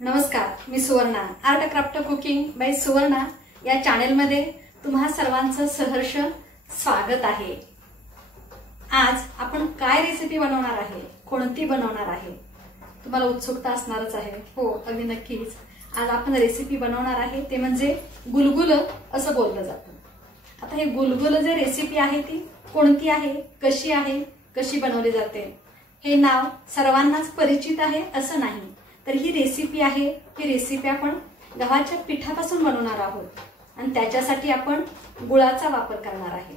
नमस्कार, मी Suvarna. Art craft cooking by Suvarna या चॅनलमध्ये तुम्हा सर्वांचं सहर्ष स्वागत आहे. आज आपण काय रेसिपी बनवणार आहे, कोणती बनवणार आहे, तुम्हाला उत्सुकता असणारच आहे. हो, अगदी नक्कीच. आज आपण रेसिपी बनवणार आहे ते म्हणजे गुलगुल असं बोललं जातं. आता हे गुलगुल जे रेसिपी आहे ती कोणती आहे, कशी बनवली जाते, हे नाव सर्वांनाच परिचित आहे असं नाही. तर ही रेसिपी आहे, ही रेसिपी आपण गव्हाच्या पिठापासून बनवणार आहोत आणि त्याच्यासाठी आपण गुळाचा वापर करणार आहे.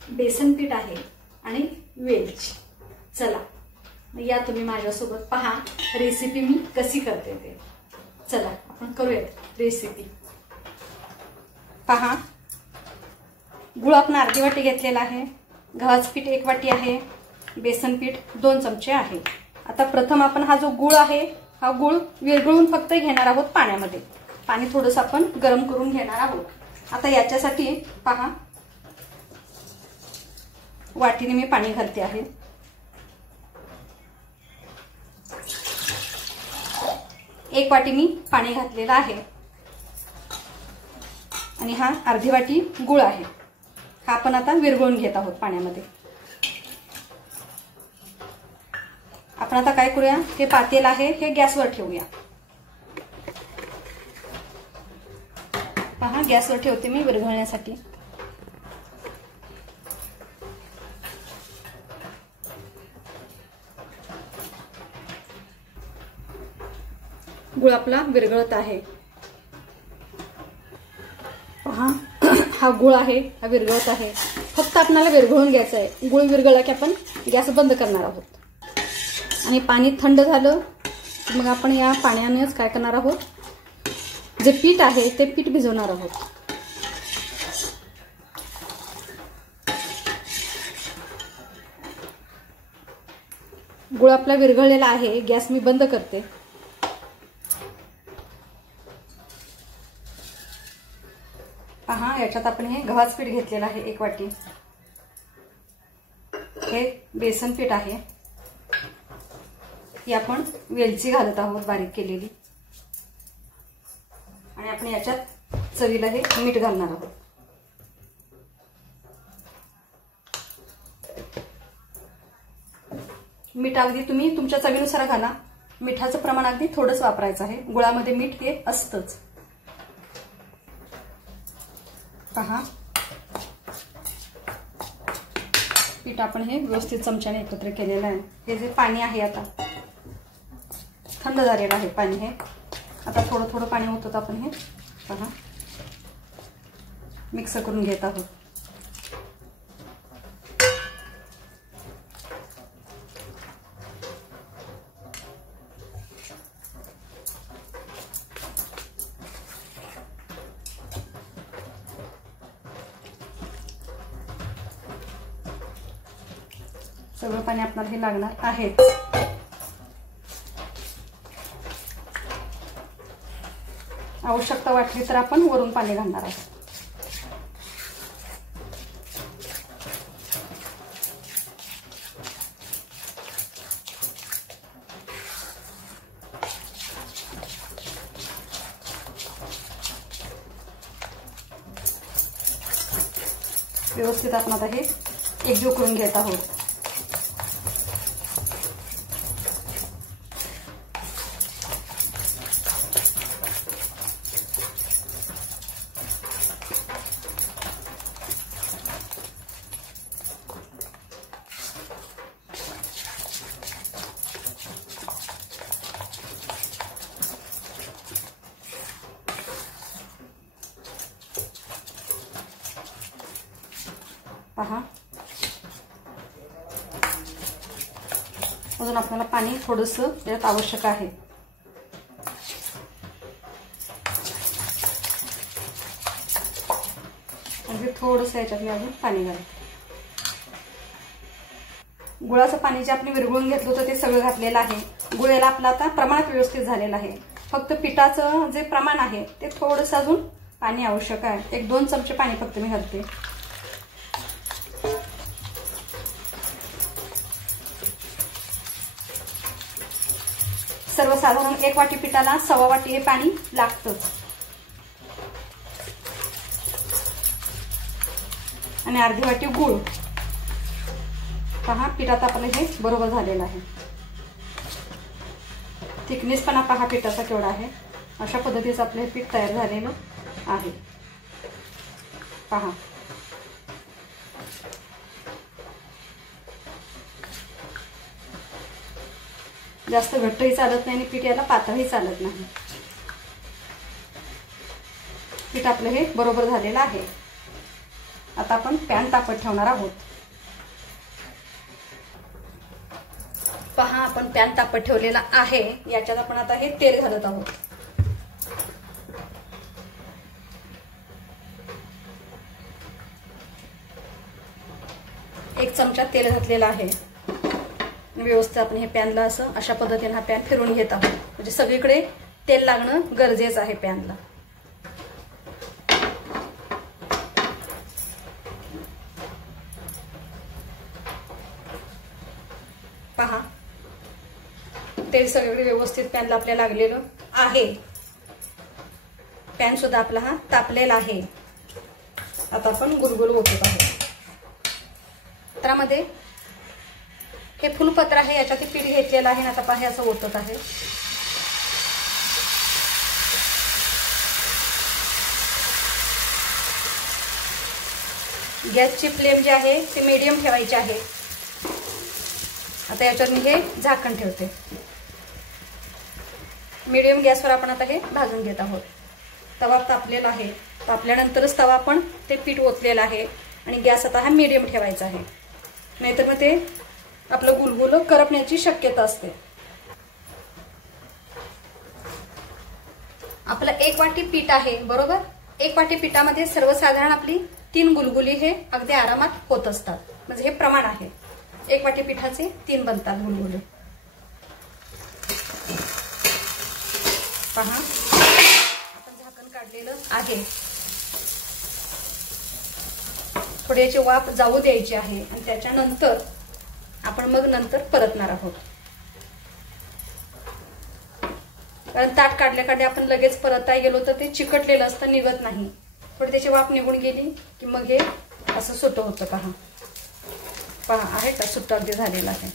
बेसन पीठ आहे आणि वेलची. चला या तुम्ही माझ्यासोबत पहा रेसिपी मी कशी करते ते. चला आपण करूयात रेसिपी. पहा, गुळ आपण अर्धी वाटी घेतलेला आहे, गव्हाचं पीठ 1 वाटी आहे, बेसन पीठ 2 चमचे आहे. आता प्रथम आपण हा जो गुळ आहे हा गुळ विरघळून फक्त घेणार आहोत पाण्यामध्ये. पाणी थोडंसं आपण गरम करून घेणार आहोत. आता याच्यासाठी पहा, वाटीने मी पाणी घालते आहे. एक वाटी मी पाणी घातलेलं आहे आणि हा अर्धी वाटी गुळ आहे. हा आपण आता विरघळून घेत आहोत पाण्यामध्ये. आपण आता काय करूया, हे पातेल आहे हे गॅसवर ठेवूया. पहा, गॅसवर ठेवते मी विरघळण्यासाठी. गुळ आपला विरघळत आहे. पहा, हा गुळ आहे हा विरघळत आहे. फक्त आपल्याला विरघळून घ्यायचं आहे. गुळ विरघळला की आपण गॅस बंद करणार आहोत आणि पाणी थंड झालं मग आपण या पाण्यानेच काय करणार आहोत, जे पीठ आहे ते पीठ भिजवणार आहोत. गुळ आपला विरघळलेला आहे. गॅस मी बंद करते. पहा, याच्यात आपण हे गव्हाचं पीठ घेतलेलं आहे 1 वाटी. हे बेसन पीठ आहे. ही आपण वेलची घालत आहोत बारीक केलेली आणि आपण याच्यात चवीला हे मीठ घालणार आहोत. मीठ अगदी तुम्ही तुमच्या चवीनुसार घाला. मिठाचं प्रमाण अगदी थोडंच वापरायचं आहे. गुळामध्ये मीठ हे असतंच. पहा, पीठ आपण हे व्यवस्थित चमच्याने एकत्र केलेलं आहे. हे जे पाणी आहे आता थंड झालेलं आहे पाणी. हे आता थोडं थोडं पाणी होतं आपण हे पहा मिक्स करून घेत आहोत. सगळं पाणी आपल्याला हे लागणार आहे. आवश्यकता वाटली तर आपण वरून पाणी घालणार आहोत. व्यवस्थित आपण आता हे एकजीव करून घेत आहोत. पहा, अजून आपल्याला पाणी थोडंसं त्यात आवश्यक आहे. म्हणजे थोडंसं याच्यात मी अजून पाणी घालते. गुळाचं पाणी जे आपण विरघळून घेतलं होतं ते सगळं घातलेलं आहे. गुळ याला आपलं आता प्रमाणात व्यवस्थित झालेलं आहे. फक्त पिठाचं जे प्रमाण आहे ते थोडंसं अजून पाणी आवश्यक आहे. 1-2 चमचे पाणी फक्त मी घालते. सर्व सर्वसाधारण 1 वाटी पिठाला 1.25 वाटी हे पाणी लागतंच. आणि अर्धी वाटी गूळ. पहा पिठात आपलं हे बरोबर झालेलं आहे. थिकनेस पण पहा पिठाचा केवढा आहे. अशा पद्धतीचं आपलं हे पीठ तयार झालेलं आहे. पहा जास्त घट्टही चालत नाही आणि पीठ याला पातळही चालत नाही. पीठ आपलं हे बरोबर झालेलं आहे. आता आपण पॅन तापत ठेवणार आहोत. पहा आपण पॅन तापत ठेवलेला आहे. याच्यात आपण आता हे तेल घालत आहोत. एक चमचा तेल घातलेला आहे. व्यवस्थित आपण हे पॅनला असं अशा पद्धतीने हा पॅन फिरून घेत आहोत. म्हणजे सगळीकडे तेल लागणं गरजेचं आहे पॅनला. पहा तेल सगळीकडे व्यवस्थित पॅनला आपल्या लागलेलं आहे. पॅन सुद्धा आपला हा तापलेला आहे. आता आपण गुलगुल ओतत आहोत. त्यामध्ये हे फुलपत्र आहे. याच्यात पीठ घेतलेलं आहे. आता पहा असं ओतत आहे. गॅसची फ्लेम जी आहे ती मीडियम ठेवायची आहे. आता याच्यावर मी हे झाकण ठेवते. मीडियम गॅसवर आपण आता हे भाजून घेत आहोत. तवा तापलेला आहे. तापल्यानंतरच तवा आपण ते पीठ ओतलेलं आहे आणि गॅस आता हा मीडियम ठेवायचा आहे. नाहीतर मग ते आपलं गुलगुल करपण्याची शक्यता असते. आपलं 1 वाटी पीठ आहे बरोबर. 1 वाटी पिठामध्ये सर्वसाधारण आपली 3 गुलगुली हे अगदी आरामात होत असतात. म्हणजे हे प्रमाण आहे. 1 वाटी पिठाचे 3 बनतात गुलगुले. पहा आपण झाकण काढलेलं आहे. थोडी याची वाफ जाऊ द्यायची आहे आणि त्याच्यानंतर आपण मग नंतर परतणार आहोत. कारण ताट काढल्या आपण लगेच परताय गेलो तर ते चिकटलेलं असतं, निघत नाही. थोडी त्याची वाफ निघून गेली की मग हे असं सुट्ट होतं. पहा पहा आहे का सुट्ट अगदी झालेलं आहे.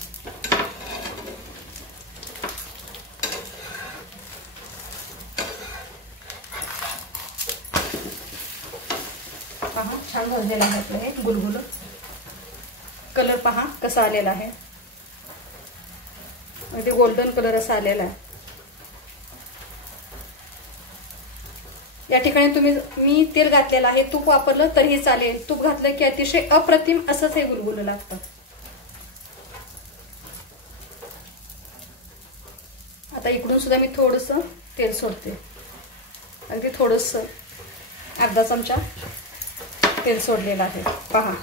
पहा छान भाजलेलं आहे आपलं हे गुलगुल. कलर पहा कसा आलेला आहे. अगदी गोल्डन कलर असा आलेला आहे. या ठिकाणी मी तेल घातलेलं आहे. तूप वापरलं तरीही चालेल. तूप घातलं की अतिशय अप्रतिम असंच हे गुलगुल लागतं. आता इकडून सुद्धा मी थोडंसं तेल सोडते. अगदी थोडंसं अर्धा चमचा तेल सोडलेलं आहे. पहा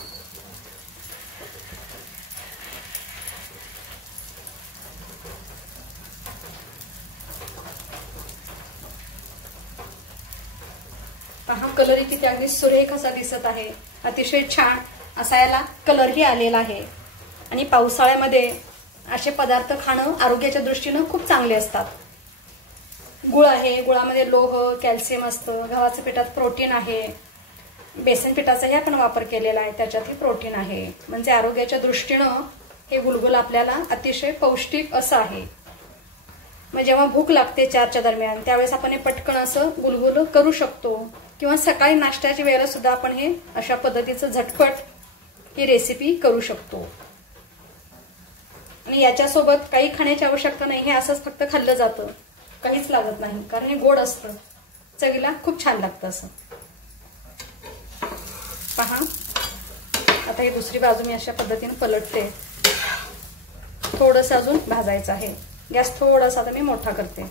पहा कलर किती अगदी सुरेख असा दिसत आहे. अतिशय छान असा याला कलरही आलेला आहे. आणि पावसाळ्यामध्ये असे पदार्थ खाणं आरोग्याच्या दृष्टीनं खूप चांगले असतात. गुळ आहे. गुळामध्ये लोह कॅल्शियम असतं. गव्हाच्या पिठात प्रोटीन आहे. बेसन पिठाचाही आपण वापर केलेला आहे. त्याच्यातही प्रोटीन आहे. म्हणजे आरोग्याच्या दृष्टीनं हे गुलगुल आपल्याला अतिशय पौष्टिक असं आहे. मग जेव्हा भूक लागते 4च्या दरम्यान त्यावेळेस आपण हे पटकन असं गुलगुल करू शकतो. किंवा सकाळी नाश्त्याच्या वेळेला सुद्धा आपण हे अशा पद्धतीचं झटपट ही रेसिपी करू शकतो. आणि याच्यासोबत काही खाण्याची आवश्यकता नाही. हे असंच फक्त खाल्लं जातं. काहीच लागत नाही. कारण हे गोड असतं. चवीला खूप छान लागतं असं. पहा आता ही दुसरी बाजू मी अशा पद्धतीने पलटते. थोडंसं अजून भाजायचं आहे. गॅस थोडासा आता मी मोठा करते.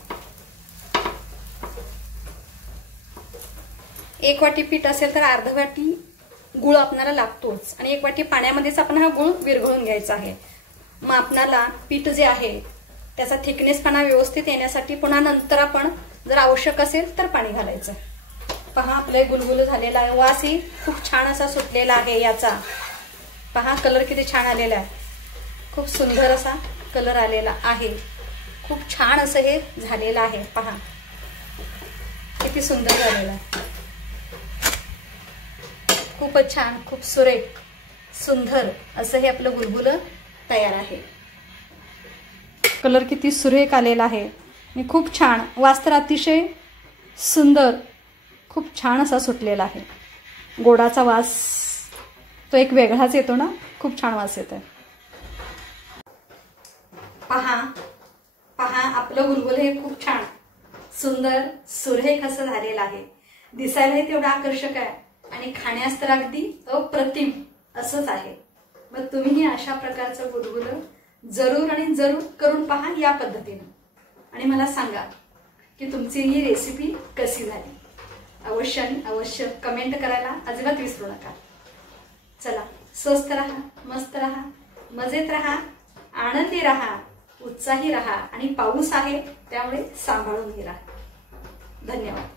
1 वाटी पीठ असेल तर अर्धा वाटी गुळ आपणाला लागतोच. आणि 1 वाटी पाण्यामध्येच आपण हा गुळ विरघळून घ्यायचा आहे. मग आपणाला पीठ जे आहे त्याचा थिकनेसपणा व्यवस्थित येण्यासाठी पुन्हा नंतर आपण जर आवश्यक असेल तर पाणी घालायचं. पहा आपलं गुलगुल झालेला आहे. वासही खूप छान असा सुटलेला आहे याचा. पहा कलर किती छान आलेला आहे. खूप सुंदर असा कलर आलेला आहे. खूप छान असं हे झालेलं आहे. पहा किती सुंदर झालेलं आहे. खूपच छान, खूप सुरेख सुंदर असं हे आपलं गुलगुलं तयार आहे. कलर किती सुरेख आलेला आहे आणि खूप छान, वास तर अतिशय सुंदर, खूप छान असा सुटलेला आहे. गोडाचा वास तो एक वेगळाच येतो ना, खूप छान वास येतो. पहा पहा आपलं गुलगुलं हे खूप छान सुंदर सुरेख असं झालेलं आहे. दिसायलाही तेवढं आकर्षक आहे आणि खाण्यास तर अगदी अप्रतिम असंच आहे. मग तुम्हीही अशा प्रकारचं गुलगुलं जरूर आणि जरूर करून पहा या पद्धतीनं आणि मला सांगा की तुमची ही रेसिपी कशी झाली. अवश्य आणि अवश्य कमेंट करायला अजिबात विसरू नका. चला, स्वस्थ रहा, मस्त रहा, मजेत रहा, आनंदी रहा, उत्साही रहा आणि पाऊस आहे त्यामुळे सांभाळून राहा. धन्यवाद.